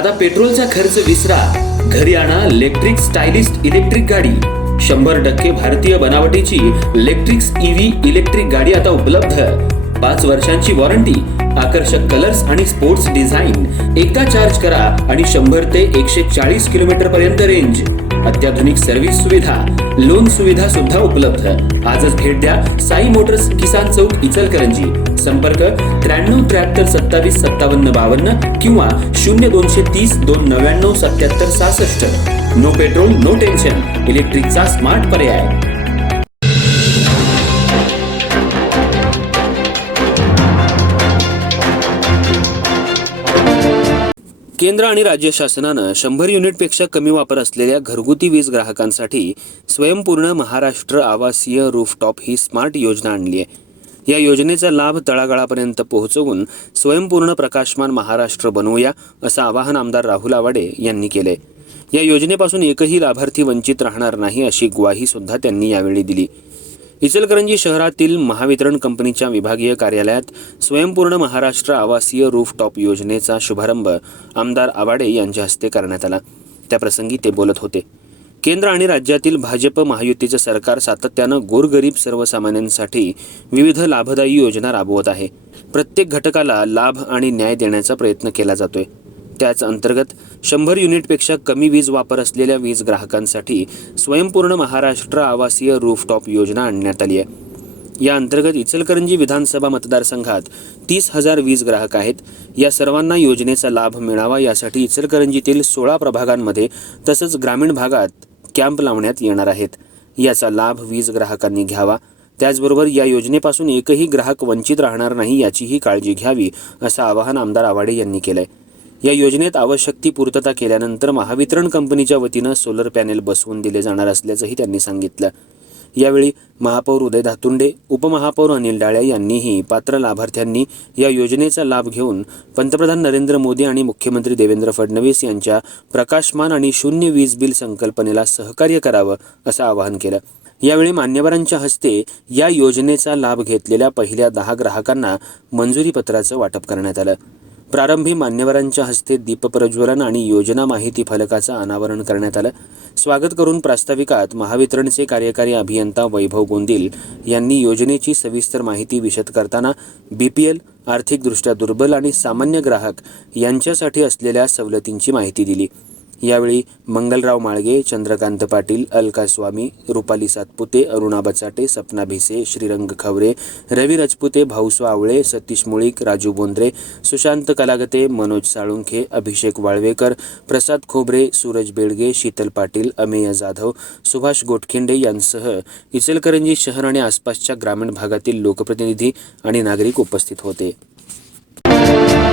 आता पेट्रोलचा खर्च विसरा, घरी आणा इलेक्ट्रिक स्टायलिस्ट इलेक्ट्रिक गाडी। 100% भारतीय बनावटीची इलेक्ट्रिक्स ईव्ही इलेक्ट्रिक गाडी आता उपलब्ध। 5 वर्षांची वॉरंटी, आकर्षक कलर्स आणि स्पोर्ट्स डिझाइन। एकदा चार्ज करा आणि 100 ते 140 किलोमीटर पर्यंत रेंज। अत्याधुनिक सर्व्हिस सुविधा, लोन सुविधा सुद्धा उपलब्ध। आजच भेट द्या साई मोटर्स, किसान चौक, इचलकरंजी। संपर्क 93 73 27 57 52 किंवा 0230 299 77 66। नो पेट्रोल नो टेन्शन, इलेक्ट्रिकचा स्मार्ट पर्याय। केंद्र आणि राज्य शासनानं 100 युनिटपेक्षा कमी वापर असलेल्या घरगुती वीज ग्राहकांसाठी स्वयंपूर्ण महाराष्ट्र आवासीय रूफटॉप ही स्मार्ट योजना आणली आहे। या योजनेचा लाभ तळागाळापर्यंत पोहोचवून स्वयंपूर्ण प्रकाशमान महाराष्ट्र बनवूया, असं आवाहन आमदार राहुल आवाडे यांनी केले। या योजनेपासून एकही लाभार्थी वंचित राहणार नाही, अशी ग्वाही सुद्धा त्यांनी यावेळी दिली। इचलकरंजी शहरातील महावितरण कंपनीच्या विभागीय कार्यालयात स्वयंपूर्ण महाराष्ट्र आवासीय रूफटॉप योजनेचा शुभारंभ आमदार आवाडे यांच्या हस्ते करण्यात आला। त्याप्रसंगी ते बोलत होते। केंद्र आणि राज्यातील भाजप महायुतीचे सरकार सातत्यानं गोरगरीब सर्वसामान्यांसाठी विविध लाभदायी योजना राबवत आहे। प्रत्येक घटकाला लाभ आणि न्याय देण्याचा प्रयत्न केला जातोय। त्याच अंतर्गत 100 युनिटपेक्षा कमी वीज वापर असलेल्या वीज ग्राहकांसाठी स्वयंपूर्ण महाराष्ट्र आवासीय रूफटॉप योजना आणण्यात आली आहे। या अंतर्गत इचलकरंजी विधानसभा मतदारसंघात 30,000 वीज ग्राहक आहेत। या सर्वांना योजनेचा लाभ मिळावा यासाठी इचलकरंजीतील 16 प्रभागांमध्ये तसंच ग्रामीण भागात कॅम्प लावण्यात येणार आहेत। याचा लाभ वीज ग्राहकांनी घ्यावा। त्याचबरोबर या योजनेपासून एकही ग्राहक वंचित राहणार नाही याचीही काळजी घ्यावी, असं आवाहन आमदार आवाडे यांनी केलंय। या योजनेत आवश्यक ती पूर्तता केल्यानंतर महावितरण कंपनीच्या वतीनं सोलर पॅनेल बसवून दिले जाणार असल्याचंही त्यांनी सांगितलं। यावेळी महापौर उदय धातुंडे, उपमहापौर अनिल डाळे यांनीही पात्र लाभार्थ्यांनी या योजनेचा लाभ घेऊन पंतप्रधान नरेंद्र मोदी आणि मुख्यमंत्री देवेंद्र फडणवीस यांच्या प्रकाशमान आणि शून्य वीज बिल संकल्पनेला सहकार्य करावं, असं आवाहन केलं। यावेळी मान्यवरांच्या हस्ते या योजनेचा लाभ घेतलेल्या पहिल्या 10 ग्राहकांना मंजुरी पत्राचं वाटप करण्यात आलं। प्रारंभी मान्यवरांच्या हस्ते दीपप्रज्वलन आणि योजना माहिती फलकाचं अनावरण करण्यात आलं। स्वागत करून प्रास्ताविकात महावितरणचे कार्यकारी अभियंता वैभव गोंदिल यांनी योजनेची सविस्तर माहिती विशद करताना BPL, आर्थिकदृष्ट्या दुर्बल आणि सामान्य ग्राहक यांच्यासाठी असलेल्या सवलतींची माहिती दिली। यावेळी मंगलराव माळगे, चंद्रकांत पाटील, अलका स्वामी, रुपाली सातपुते, अरुणा बचाटे, सपना भिसे, श्रीरंग खवरे, रवी रजपुते, भाऊसो आवळे, सतीश मुळीक, राजू बोंद्रे, सुशांत कलागते, मनोज साळुंखे, अभिषेक वाळवेकर, प्रसाद खोबरे, सूरज बेडगे, शीतल पाटील, अमेय जाधव, सुभाष गोटखिंडे यांसह इचलकरंजी शहर आणि आसपासच्या ग्रामीण भागातील लोकप्रतिनिधी आणि नागरिक उपस्थित होते।